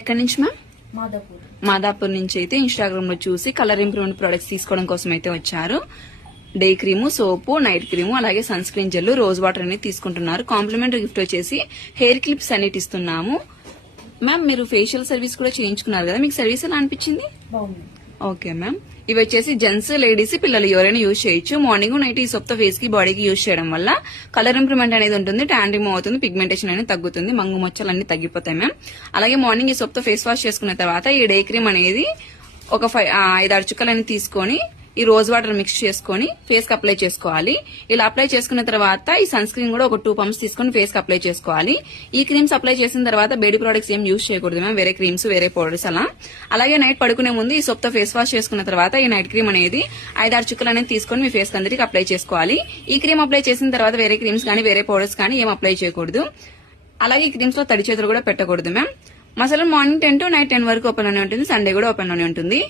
ఎక్కడి నుంచి మ్యామ్? మాదాపూర్ నుంచి అయితే ఇన్స్టాగ్రామ్ లో చూసి కలర్ ఇంప్రూవ్మెంట్ ప్రొడక్ట్స్ తీసుకోవడం కోసం అయితే వచ్చారు. Day cream, soap, night cream, అలాగే sun screen gel, rose water అనేది తీసుకుంటున్నారు. కాంప్లిమెంటరీ గిఫ్ట్ వచ్చేసి హెయిర్ క్లిప్స్ అనేది ఇస్తున్నాము. మ్యామ్ మీరు ఫేషియల్ సర్వీస్ కూడా చేయించుకున్నారు కదా, మీకు సర్వీస్ ఎలా అనిపించింది? Okay ma'am. ఇవి వచ్చేసి జెంట్స్, లేడీస్, పిల్లలు ఎవరైనా యూజ్ చేయొచ్చు. మార్నింగ్ నైట్ ఈ సోప్ తో ఫేస్ కి, బాడీకి యూజ్ చేయడం వల్ల కలర్ ఇంప్రూవ్మెంట్ అనేది ఉంటుంది, ట్యాన్ రిమూవ్ అవుతుంది, పిగ్మెంటేషన్ అనేది తగ్గుతుంది, మంగు మచ్చలు అన్ని తగ్గిపోతాయి మ్యామ్. అలాగే మార్నింగ్ ఈ సోప్ తో ఫేస్ వాష్ చేసుకున్న తర్వాత ఈ డే క్రీమ్ అనేది ఒక 5-6 చుక్కలని తీసుకొని ఈ రోజ్ వాటర్ మిక్స్ చేసుకుని ఫేస్ కి అప్లై చేసుకోవాలి. ఇలా అప్లై చేసుకున్న తర్వాత ఈ సన్ స్క్రీన్ కూడా ఒక 2 పంప్స్ తీసుకుని ఫేస్ కి అప్లై చేసుకోవాలి. ఈ క్రీమ్స్ అప్లై చేసిన తర్వాత బేబీ ప్రొడక్ట్స్ ఏం యూజ్ చేయకూడదు మ్యామ్, వేరే క్రీమ్స్, వేరే పౌడర్స్ అలా. అలాగే నైట్ పడుకునే ముందు ఈ సోప్ తో ఫేస్ వాష్ చేసుకున్న తర్వాత ఈ నైట్ క్రీమ్ అనేది 5-6 చుక్కలు అనేది తీసుకుని మీ ఫేస్ కి అందరికి అప్లై చేసుకోవాలి. ఈ క్రీమ్ అప్లై చేసిన తర్వాత వేరే క్రీమ్స్ కానీ వేరే పౌడర్స్ కానీ ఏం అప్లై చేయకూడదు. అలాగే ఈ క్రీమ్స్ లో తడి చేతులు కూడా పెట్టకూడదు మ్యామ్. మా సలూన్ మార్నింగ్ 10 to నైట్ 10 వరకు ఓపెన్ లోనే ఉంటుంది, సండే కూడా ఓపెన్ లోనే ఉంటుంది.